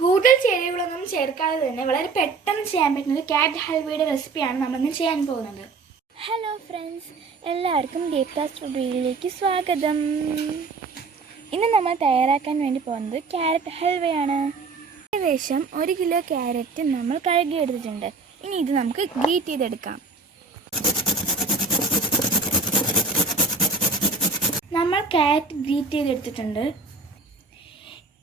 കൂടുതൽ ചേരുവകളൊന്നും ചേർക്കാതെ തന്നെ വളരെ പെട്ടെന്ന് ചെയ്യാൻ പറ്റുന്ന ക്യാറ്റ് ഹൽവയുടെ റെസിപ്പിയാണ് നമ്മളിന്ന് ചെയ്യാൻ പോകുന്നത്. ഹലോ ഫ്രണ്ട്സ് എല്ലാവർക്കും ദീപ്ത സ്റ്റുഡിയോയിലേക്ക് സ്വാഗതം. ഇന്ന് നമ്മൾ തയ്യാറാക്കാൻ വേണ്ടി പോകുന്നത് ക്യാരറ്റ് ഹൽവയാണ് ഏകദേശം ഒരു കിലോ ക്യാരറ്റ് നമ്മൾ കഴുകിയെടുത്തിട്ടുണ്ട്. ഇനി ഇത് നമുക്ക് ഗ്രീറ്റ് ചെയ്തെടുക്കാം. നമ്മൾ ക്യാരറ്റ് ഗ്രീറ്റ് ചെയ്തെടുത്തിട്ടുണ്ട്.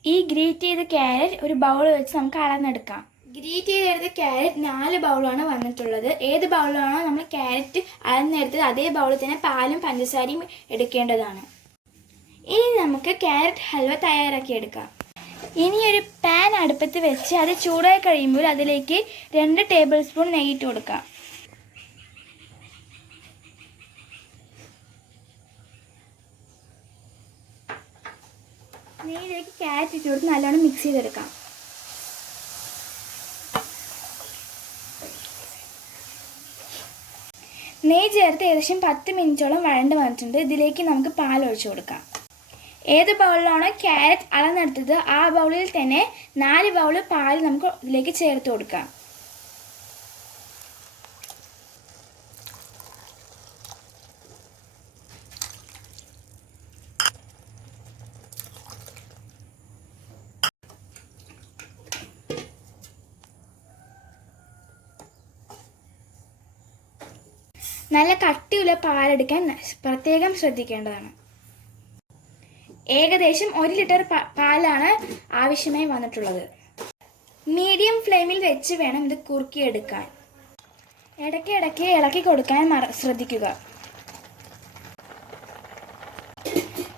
ഈ ഗ്രേറ്റ് ചെയ്ത ക്യാരറ്റ് ഒരു ബൗൾ വെച്ച് നമുക്ക് അളന്നെടുക്കാം. ഗ്രേറ്റ് ചെയ്തെടുത്ത ക്യാരറ്റ് നാല് ബൗളാണ് വന്നിട്ടുള്ളത്. ഏത് ബൗളിലാണോ നമ്മൾ ക്യാരറ്റ് അളന്നെടുത്തത് അതേ ബൗളിൽ തന്നെ പാലും പഞ്ചസാരയും എടുക്കേണ്ടതാണ്. ഇനി നമുക്ക് ക്യാരറ്റ് ഹൽവ തയ്യാറാക്കി എടുക്കാം. ഇനി ഒരു പാൻ അടുപ്പത്ത് വെച്ച് അത് ചൂടായി കഴിയുമ്പോൾ അതിലേക്ക് രണ്ട് ടേബിൾ സ്പൂൺ നെയ്യിട്ട് കൊടുക്കാം. നെയ്യിലേക്ക് ക്യാരറ്റ് ഇട്ട് കൊടുത്ത് നല്ലോണം മിക്സ് ചെയ്തെടുക്കാം. നെയ്യ് ചേർത്ത് ഏകദേശം പത്ത് മിനിറ്റോളം വഴണ്ട് വന്നിട്ടുണ്ട്. ഇതിലേക്ക് നമുക്ക് പാൽ ഒഴിച്ചു കൊടുക്കാം. ഏത് ബൗളിലാണോ ക്യാരറ്റ് അളന്നെടുത്തത് ആ ബൗളിൽ തന്നെ നാല് ബൗൾ പാൽ നമുക്ക് ഇതിലേക്ക് ചേർത്ത് കൊടുക്കാം. നല്ല കട്ടിയുള്ള പാലെടുക്കാൻ പ്രത്യേകം ശ്രദ്ധിക്കേണ്ടതാണ്. ഏകദേശം ഒരു ലിറ്റർ പാലാണ് ആവശ്യമായി വന്നിട്ടുള്ളത്. മീഡിയം ഫ്ലെയിമിൽ വെച്ച് വേണം ഇത് കുറുക്കിയെടുക്കാൻ. ഇടയ്ക്ക് ഇടയ്ക്ക് ഇളക്കി കൊടുക്കാൻ മറ ശ്രദ്ധിക്കുക.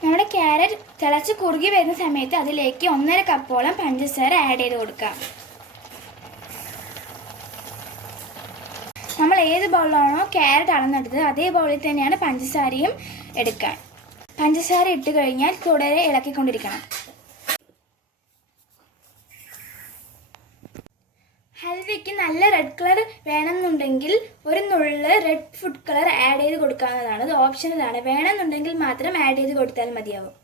നമ്മുടെ ക്യാരറ്റ് തിളച്ച് കുറുകി വരുന്ന സമയത്ത് അതിലേക്ക് ഒന്നര കപ്പോളം പഞ്ചസാര ആഡ് ചെയ്ത് കൊടുക്കാം. നമ്മൾ ഏത് ബൗളിലാണോ ക്യാരറ്റ് അളന്നെടുത്തത് അതേ ബൗളിൽ തന്നെയാണ് പഞ്ചസാരയും എടുക്കാൻ. പഞ്ചസാര ഇട്ട് കഴിഞ്ഞാൽ തുടരെ ഇളക്കിക്കൊണ്ടിരിക്കണം. ഹൽവയ്ക്ക് നല്ല റെഡ് കളർ വേണമെന്നുണ്ടെങ്കിൽ ഒരു നുള്ള് റെഡ് ഫുഡ് കളർ ആഡ് ചെയ്ത് കൊടുക്കാവുന്നതാണ്. അത് ഓപ്ഷണലാണ് വേണമെന്നുണ്ടെങ്കിൽ മാത്രം ആഡ് ചെയ്ത് കൊടുത്താൽ മതിയാവും.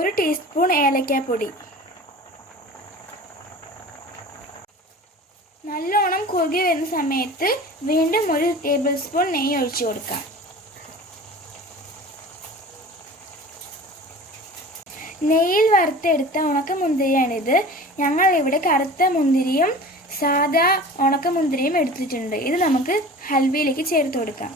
ഒരു ടീസ്പൂൺ ഏലക്കാപ്പൊടി. നല്ലോണം കുറുകി വരുന്ന സമയത്ത് വീണ്ടും ഒരു ടേബിൾ സ്പൂൺ നെയ്യ് ഒഴിച്ചു കൊടുക്കാം. നെയ്യിൽ വറുത്തെടുത്ത ഉണക്ക മുന്തിരിയാണിത് ഞങ്ങൾ ഇവിടെ കറുത്ത മുന്തിരിയും സാദാ ഉണക്കമുന്തിരിയും എടുത്തിട്ടുണ്ട്. ഇത് നമുക്ക് ഹൽവയിലേക്ക് ചേർത്ത് കൊടുക്കാം.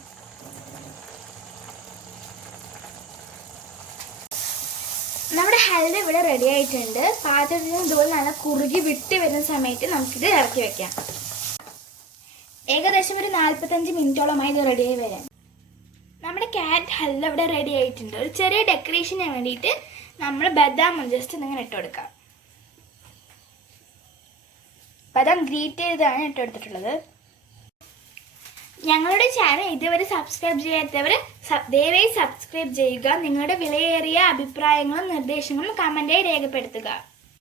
നമ്മുടെ ഹൽവ ഇവിടെ റെഡി ആയിട്ടുണ്ട്. പാത്രത്തിൽ ഇതുപോലെ നല്ല കുറുകി വിട്ട് വരുന്ന സമയത്ത് നമുക്കിത് ഇറക്കി വെക്കാം. ഏകദേശം ഒരു നാൽപ്പത്തഞ്ച് മിനിറ്റോളമായി ഇത് റെഡിയായി വരാം നമ്മുടെ ക്യാരറ്റ് ഹൽവ ഇവിടെ റെഡി ആയിട്ടുണ്ട്. ഒരു ചെറിയ ഡെക്കറേഷന് വേണ്ടിയിട്ട് നമ്മൾ ബദാം ജസ്റ്റ് ഇങ്ങനെ ഇട്ട് കൊടുക്കാം. ബദാം ഗ്രീറ്റ് ചെയ്താണ് ഇട്ട് കൊടുത്തിട്ടുള്ളത്. ഞങ്ങളുടെ ചാനൽ ഇതുവരെ സബ്സ്ക്രൈബ് ചെയ്യാത്തവർ ദയവായി സബ്സ്ക്രൈബ് ചെയ്യുക. നിങ്ങളുടെ വിലയേറിയ അഭിപ്രായങ്ങളും നിർദ്ദേശങ്ങളും കമന്റായി രേഖപ്പെടുത്തുക.